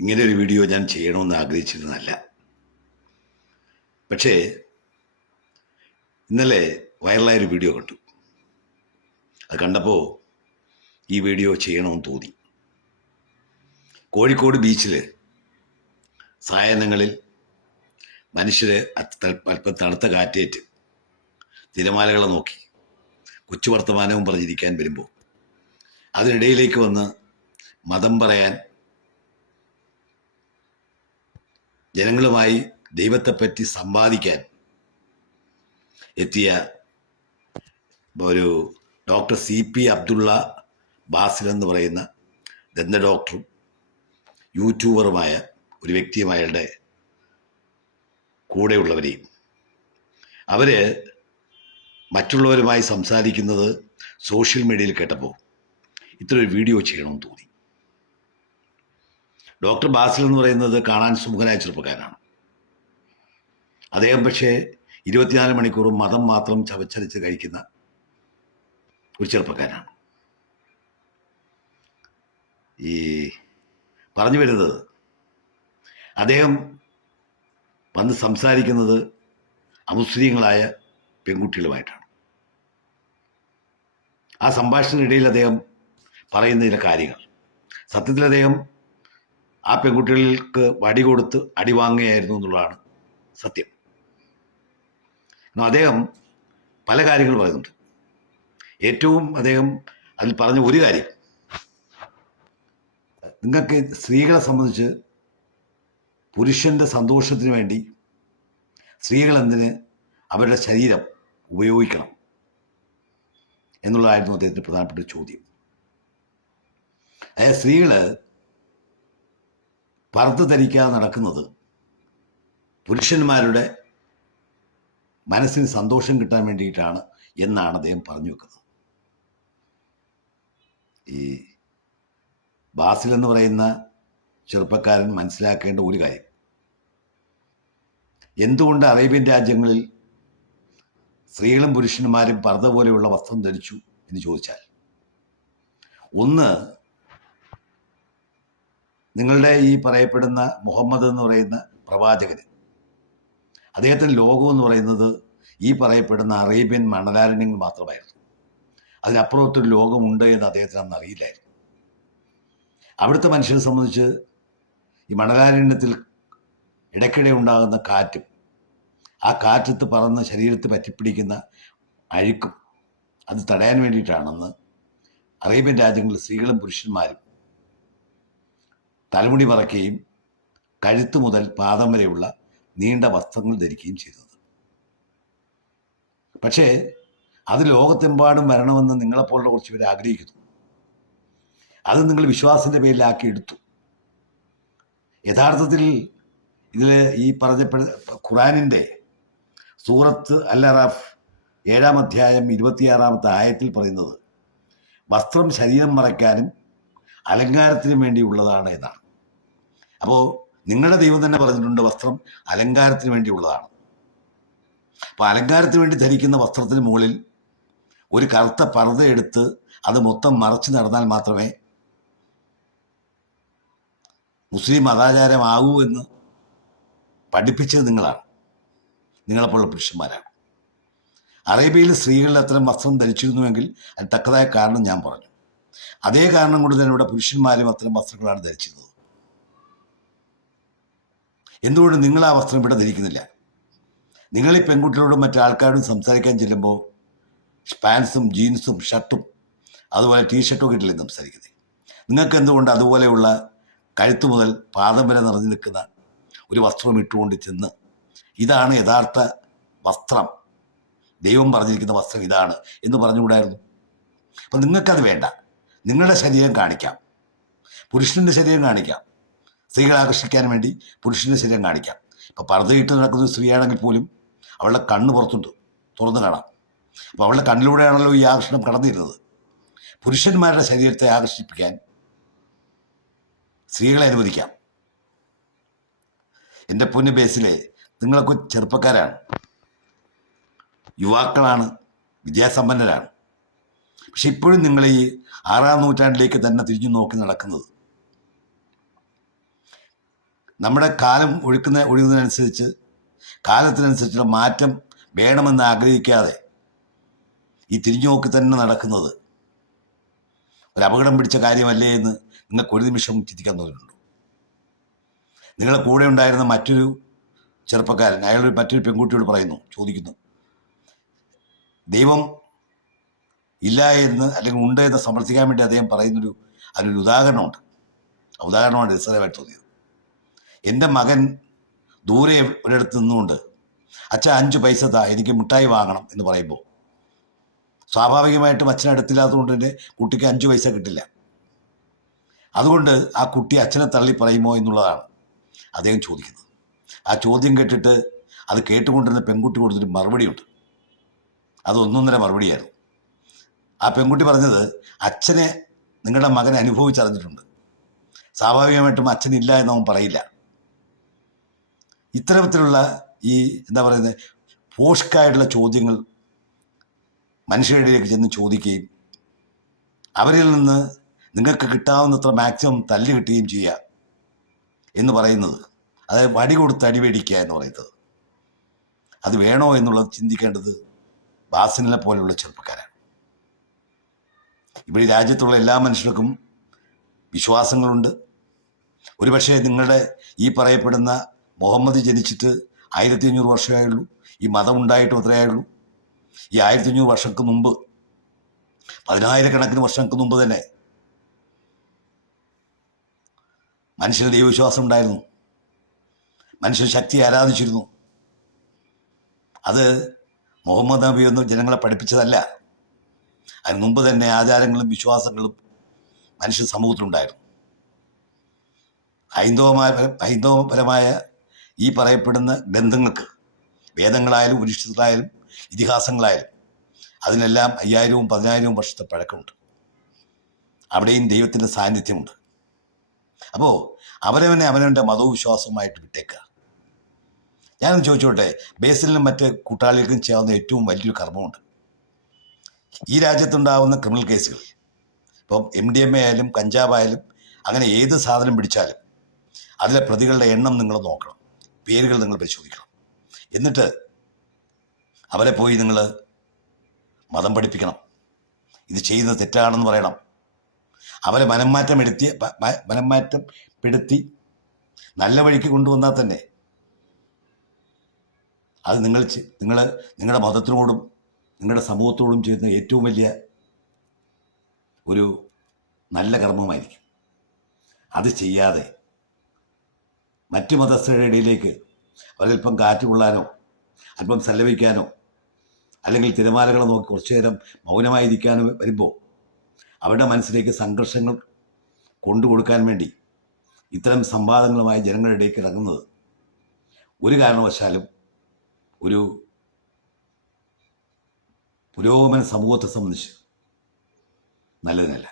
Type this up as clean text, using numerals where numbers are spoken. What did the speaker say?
ഇങ്ങനെ ഒരു വീഡിയോ ഞാൻ ചെയ്യണമെന്ന് ആഗ്രഹിച്ചിരുന്നതല്ല. പക്ഷേ ഇന്നലെ വൈറലായൊരു വീഡിയോ കണ്ടു. അത് കണ്ടപ്പോൾ ഈ വീഡിയോ ചെയ്യണമെന്ന് തോന്നി. കോഴിക്കോട് ബീച്ചിൽ സായാഹ്നങ്ങളിൽ മനുഷ്യർ അല്പം തണുത്ത കാറ്റേറ്റ് തിരമാലകളെ നോക്കി കൊച്ചു വർത്തമാനവും പറഞ്ഞിരിക്കാൻ വരുമ്പോൾ അതിനിടയിലേക്ക് വന്ന് മതം പറയാൻ, ജനങ്ങളുമായി ദൈവത്തെപ്പറ്റി സംവാദിക്കാൻ എത്തിയ ഒരു ഡോക്ടർ CP അബ്ദുള്ള ബാസിൽ എന്ന് പറയുന്ന ദന്ത ഡോക്ടറും യൂട്യൂബറുമായ ഒരു വ്യക്തിയും അയാളുടെ കൂടെയുള്ളവരെയും അവർ മറ്റുള്ളവരുമായി സംസാരിക്കുന്നത് സോഷ്യൽ മീഡിയയിൽ കേട്ടപ്പോൾ ഇത്രയൊരു വീഡിയോ ചെയ്യണമെന്ന് തോന്നി. ഡോക്ടർ ബാസിൽ എന്ന് പറയുന്നത് കാണാൻ സുമുഖനായ ചെറുപ്പക്കാരനാണ്. അദ്ദേഹം പക്ഷേ 24 മണിക്കൂറും മതം മാത്രം ചവച്ചരച്ച് കഴിക്കുന്ന ഒരു ചെറുപ്പക്കാരനാണ്. ഈ പറഞ്ഞു വരുന്നത്, അദ്ദേഹം വന്ന് സംസാരിക്കുന്നത് അമുസ്ലിങ്ങളായ പെൺകുട്ടികളുമായിട്ടാണ്. ആ സംഭാഷണത്തിനിടയിൽ അദ്ദേഹം പറയുന്ന ചില കാര്യങ്ങൾ, സത്യത്തിൽ അദ്ദേഹം ആ പെൺകുട്ടികൾക്ക് വടി കൊടുത്ത് അടി വാങ്ങുകയായിരുന്നു എന്നുള്ളതാണ് സത്യം. അദ്ദേഹം പല കാര്യങ്ങൾ പറയുന്നുണ്ട്. ഏറ്റവും അദ്ദേഹം അതിൽ പറഞ്ഞ ഒരു കാര്യം, നിങ്ങൾക്ക് സ്ത്രീകളെ സംബന്ധിച്ച് പുരുഷൻ്റെ സന്തോഷത്തിന് വേണ്ടി സ്ത്രീകൾ എന്തിന് അവരുടെ ശരീരം ഉപയോഗിക്കണം എന്നുള്ളതായിരുന്നു അദ്ദേഹത്തിൻ്റെ പ്രധാനപ്പെട്ട ചോദ്യം. അതായത് സ്ത്രീകൾ പർദ്ദ ധരിക്കാതെ നടക്കുന്നത് പുരുഷന്മാരുടെ മനസ്സിന് സന്തോഷം കിട്ടാൻ വേണ്ടിയിട്ടാണ് എന്നാണ് അദ്ദേഹം പറഞ്ഞു വെക്കുന്നത്. ഈ ബാസിൽ എന്ന് പറയുന്ന ചെറുപ്പക്കാരൻ മനസ്സിലാക്കേണ്ട ഒരു കാര്യം, എന്തുകൊണ്ട് അറേബ്യൻ രാജ്യങ്ങളിൽ സ്ത്രീകളും പുരുഷന്മാരും പർദ്ദ പോലെയുള്ള വസ്ത്രം ധരിച്ചു എന്ന് ചോദിച്ചാൽ, ഒന്ന്, നിങ്ങളുടെ ഈ പറയപ്പെടുന്ന മുഹമ്മദ് എന്ന് പറയുന്ന പ്രവാചകന്, അദ്ദേഹത്തിൻ്റെ ലോകം എന്ന് പറയുന്നത് ഈ പറയപ്പെടുന്ന അറേബ്യൻ മണലാരണ്യങ്ങൾ മാത്രമായിരുന്നു. അതിനപ്പുറത്തൊരു ലോകമുണ്ട് എന്ന് അദ്ദേഹത്തിന് അന്ന് അറിയില്ലായിരുന്നു. അവിടുത്തെ മനുഷ്യരെ സംബന്ധിച്ച് ഈ മണലാരണ്യത്തിൽ ഇടയ്ക്കിടെ ഉണ്ടാകുന്ന കാറ്റും ആ കാറ്റത്ത് പറന്ന് ശരീരത്തിൽ പറ്റിപ്പിടിക്കുന്ന അഴുക്കും അത് തടയാൻ വേണ്ടിയിട്ടാണെന്ന് അറേബ്യൻ രാജ്യങ്ങളിൽ സ്ത്രീകളും പുരുഷന്മാരും തലമുടി പറക്കുകയും കഴുത്ത് മുതൽ പാദം വരെയുള്ള നീണ്ട വസ്ത്രങ്ങൾ ധരിക്കുകയും ചെയ്തത്. പക്ഷേ അത് ലോകത്തെമ്പാടും വരണമെന്ന് നിങ്ങളെപ്പോലുള്ള കുറച്ച് പേര് ആഗ്രഹിക്കുന്നു. അത് നിങ്ങൾ വിശ്വാസത്തിൻ്റെ പേരിലാക്കി എടുത്തു. യഥാർത്ഥത്തിൽ ഇതിൽ ഈ ഖുറാനിൻ്റെ സൂറത്ത് അൽ-അറാഫ് 7-ാം അധ്യായം 26-ാമത്തെ ആയത്തിൽ പറയുന്നത് വസ്ത്രം ശരീരം മറയ്ക്കാനും അലങ്കാരത്തിനും വേണ്ടിയുള്ളതാണ് എന്നാണ്. അപ്പോൾ നിങ്ങളുടെ ദൈവം തന്നെ പറഞ്ഞിട്ടുണ്ട് വസ്ത്രം അലങ്കാരത്തിന് വേണ്ടിയുള്ളതാണ്. അപ്പോൾ അലങ്കാരത്തിന് വേണ്ടി ധരിക്കുന്ന വസ്ത്രത്തിന് മുകളിൽ ഒരു കറുത്ത പർദ്ദ എടുത്ത് അത് മൊത്തം മറച്ചു നടന്നാൽ മാത്രമേ മുസ്ലിം മതാചാരമാകൂ എന്ന് പഠിപ്പിച്ചത് നിങ്ങളാണ്, നിങ്ങളെപ്പോലുള്ള പുരുഷന്മാരാണ്. അറേബ്യയിൽ സ്ത്രീകളിൽ അത്തരം വസ്ത്രം ധരിച്ചിരുന്നുവെങ്കിൽ അതിന് തക്കതായ കാരണം ഞാൻ പറഞ്ഞു. അതേ കാരണം കൊണ്ട് തന്നെ ഇവിടെ പുരുഷന്മാരും അത്തരം വസ്ത്രങ്ങളാണ് ധരിച്ചിരുന്നത്. എന്തുകൊണ്ട് നിങ്ങൾ ആ വസ്ത്രം ഇവിടെ ധരിക്കുന്നില്ല? നിങ്ങൾ ഈ പെൺകുട്ടികളോടും മറ്റാൾക്കാരോടും സംസാരിക്കാൻ ചെല്ലുമ്പോൾ പാൻസും ജീൻസും ഷർട്ടും അതുപോലെ ടീഷർട്ടും ഒക്കെ ഇട്ടില്ലേ സംസാരിക്കുന്നത്? നിങ്ങൾക്ക് എന്തുകൊണ്ട് അതുപോലെയുള്ള കഴുത്ത് മുതൽ പാദം വരെ നിറഞ്ഞു നിൽക്കുന്ന ഒരു വസ്ത്രം ഇട്ടുകൊണ്ട് ചെന്ന് ഇതാണ് യഥാർത്ഥ വസ്ത്രം, ദൈവം പറഞ്ഞിരിക്കുന്ന വസ്ത്രം ഇതാണ് എന്ന് പറഞ്ഞുകൂടായിരുന്നു? അപ്പം നിങ്ങൾക്കത് വേണ്ട. നിങ്ങളുടെ ശരീരം കാണിക്കാം, പുരുഷൻ്റെ ശരീരം കാണിക്കാം, സ്ത്രീകളെ ആകർഷിക്കാൻ വേണ്ടി പുരുഷൻ്റെ ശരീരം കാണിക്കാം. ഇപ്പോൾ പർദ്ദയിട്ട് നടക്കുന്ന സ്ത്രീയാണെങ്കിൽ പോലും അവളുടെ കണ്ണ് പുറത്തുണ്ട്, തുറന്നു കാണാം. അപ്പോൾ അവളുടെ കണ്ണിലൂടെയാണല്ലോ ഈ ആകർഷണം കടന്നിരുന്നത്. പുരുഷന്മാരുടെ ശരീരത്തെ ആകർഷിപ്പിക്കാൻ സ്ത്രീകളെ അനുവദിക്കാം. എൻ്റെ പൊന്നു ബേസിലെ, നിങ്ങളൊക്കെ ചെറുപ്പക്കാരാണ്, യുവാക്കളാണ്, വിദ്യാസമ്പന്നരാണ്. പക്ഷെ ഇപ്പോഴും നിങ്ങൾ ഈ 6-ാം നൂറ്റാണ്ടിലേക്ക് തന്നെ തിരിഞ്ഞു നോക്കി നടക്കുന്നത് നമ്മുടെ കാലം ഒഴുകുന്നതിനനുസരിച്ച് കാലത്തിനനുസരിച്ചുള്ള മാറ്റം വേണമെന്ന് ആഗ്രഹിക്കാതെ ഈ തിരിഞ്ഞു നോക്കി തന്നെ നടക്കുന്നത് ഒരു അപകടം പിടിച്ച കാര്യമല്ലേ എന്ന് നിങ്ങൾക്ക് ഒരു നിമിഷം ചിന്തിക്കാൻ തോന്നുന്നുണ്ടോ? നിങ്ങളെ കൂടെ ഉണ്ടായിരുന്ന മറ്റൊരു ചെറുപ്പക്കാരൻ അയാൾ മറ്റൊരു പെൺകുട്ടിയോട് ചോദിക്കുന്നു, ദൈവം ഇല്ല എന്ന് അല്ലെങ്കിൽ ഉണ്ട് എന്ന് സമർത്ഥിക്കാൻ വേണ്ടി അദ്ദേഹം അതിനൊരു ഉദാഹരണമുണ്ട്. ആ ഉദാഹരണമാണ് രസകരമായിട്ട് തോന്നിയത്. എൻ്റെ മകൻ ദൂരെ ഒരിടത്ത് നിന്നുകൊണ്ട് അച്ഛൻ 5 പൈസ താ, എനിക്ക് മിഠായി വാങ്ങണം എന്ന് പറയുമ്പോൾ സ്വാഭാവികമായിട്ടും അച്ഛൻ അടുത്തില്ലാത്തതുകൊണ്ട് തന്നെ കുട്ടിക്ക് 5 പൈസ കിട്ടില്ല. അതുകൊണ്ട് ആ കുട്ടി അച്ഛനെ തള്ളി പറയുമോ എന്നുള്ളതാണ് അദ്ദേഹം ചോദിക്കുന്നത്. ആ ചോദ്യം കേട്ടിട്ട് അത് കേട്ടുകൊണ്ടിരുന്ന പെൺകുട്ടി കൊടുത്തൊരു മറുപടിയുണ്ട്. അത് ഒന്നൊന്നര മറുപടിയായിരുന്നു. ആ പെൺകുട്ടി പറഞ്ഞത്, അച്ഛനെ നിങ്ങളുടെ മകൻ അനുഭവിച്ചറിഞ്ഞിട്ടുണ്ട്, സ്വാഭാവികമായിട്ടും അച്ഛനില്ല എന്ന് അവൻ പറയില്ല. ഇത്തരത്തിലുള്ള ഈ പോഷ്കായിട്ടുള്ള ചോദ്യങ്ങൾ മനുഷ്യരിലേക്ക് ചെന്ന് ചോദിക്കുകയും അവരിൽ നിന്ന് നിങ്ങൾക്ക് കിട്ടാവുന്നത്ര മാക്സിമം തല്ല് കിട്ടുകയും ചെയ്യുക എന്ന് പറയുന്നത്, അതായത് വടി കൊടുത്ത് അടിവേടിക്കുക എന്ന് പറയുന്നത്, അത് വേണോ എന്നുള്ളത് ചിന്തിക്കേണ്ടത് ബാസിനെ പോലെയുള്ള ചെറുപ്പക്കാരാണ്. ഇവിടെ രാജ്യത്തുള്ള എല്ലാ മനുഷ്യർക്കും വിശ്വാസങ്ങളുണ്ട്. ഒരുപക്ഷെ നിങ്ങളുടെ ഈ പറയപ്പെടുന്ന മുഹമ്മദ് ജനിച്ചിട്ട് 1500 വർഷമായുള്ളൂ, ഈ മതം ഉണ്ടായിട്ടും അത്രയായുള്ളൂ. ഈ 1500 വർഷങ്ങൾക്ക് മുമ്പ്, 10,000 വർഷങ്ങൾക്ക് മുമ്പ് തന്നെ മനുഷ്യന് ദൈവവിശ്വാസം ഉണ്ടായിരുന്നു, മനുഷ്യൻ ശക്തി ആരാധിച്ചിരുന്നു. അത് മുഹമ്മദ് നബി ഒന്നും ജനങ്ങളെ പഠിപ്പിച്ചതല്ല. അതിന് മുമ്പ് തന്നെ ആചാരങ്ങളും വിശ്വാസങ്ങളും മനുഷ്യ സമൂഹത്തിലുണ്ടായിരുന്നു. ഹൈന്ദവപരമായ ഈ പറയപ്പെടുന്ന ഗ്രന്ഥങ്ങൾക്ക്, വേദങ്ങളായാലും ഉപനിഷത്തുകളായാലും ഇതിഹാസങ്ങളായാലും, അതിനെല്ലാം 5000-ഉം 10,000-ഉം വർഷത്തെ പഴക്കമുണ്ട്. അവിടെയും ദൈവത്തിൻ്റെ സാന്നിധ്യമുണ്ട്. അപ്പോൾ അവനവൻ്റെ മതവിശ്വാസവുമായിട്ട് വിട്ടേക്കുക. ഞാനൊന്ന് ചോദിച്ചോട്ടെ, ബേസിലിനും മറ്റ് കൂട്ടാളികൾക്കും ചെയ്യാവുന്ന ഏറ്റവും വലിയൊരു കർമ്മമുണ്ട്. ഈ രാജ്യത്തുണ്ടാകുന്ന ക്രിമിനൽ കേസുകൾ, ഇപ്പം MDMA ആയാലും കഞ്ചാവായാലും അങ്ങനെ ഏത് സാധനം പിടിച്ചാലും അതിലെ പ്രതികളുടെ എണ്ണം നിങ്ങൾ നോക്കണം, പേരുകൾ നിങ്ങൾ പരിശോധിക്കണം. എന്നിട്ട് അവരെ പോയി നിങ്ങൾ മതം പഠിപ്പിക്കണം, ഇത് ചെയ്യുന്നത് തെറ്റാണെന്ന് പറയണം. അവരെ മനംമാറ്റപ്പെടുത്തി നല്ല വഴിക്ക് കൊണ്ടുവന്നാൽ തന്നെ അത് നിങ്ങളുടെ മതത്തിനോടും നിങ്ങളുടെ സമൂഹത്തോടും ചെയ്യുന്ന ഏറ്റവും വലിയ ഒരു നല്ല കർമ്മമായിരിക്കും. അത് ചെയ്യാതെ മറ്റു മതസ്ഥരുടെ ഇടയിലേക്ക് അവരൽപ്പം കാറ്റ് കൊള്ളാനോ അല്പം സല്ലപിക്കാനോ അല്ലെങ്കിൽ തിരമാലകളെ നോക്കി കുറച്ചു നേരം മൗനമായിരിക്കാനോ വരുമ്പോൾ അവരുടെ മനസ്സിലേക്ക് സംഘർഷങ്ങൾ കൊണ്ടുകൊടുക്കാൻ വേണ്ടി ഇത്തരം സംവാദങ്ങളുമായി ജനങ്ങളുടെ ഇടയ്ക്ക് ഇറങ്ങുന്നത് ഒരു കാരണവശാലും ഒരു പുരോഗമന സമൂഹത്തെ സംബന്ധിച്ച് നല്ലതിനല്ല.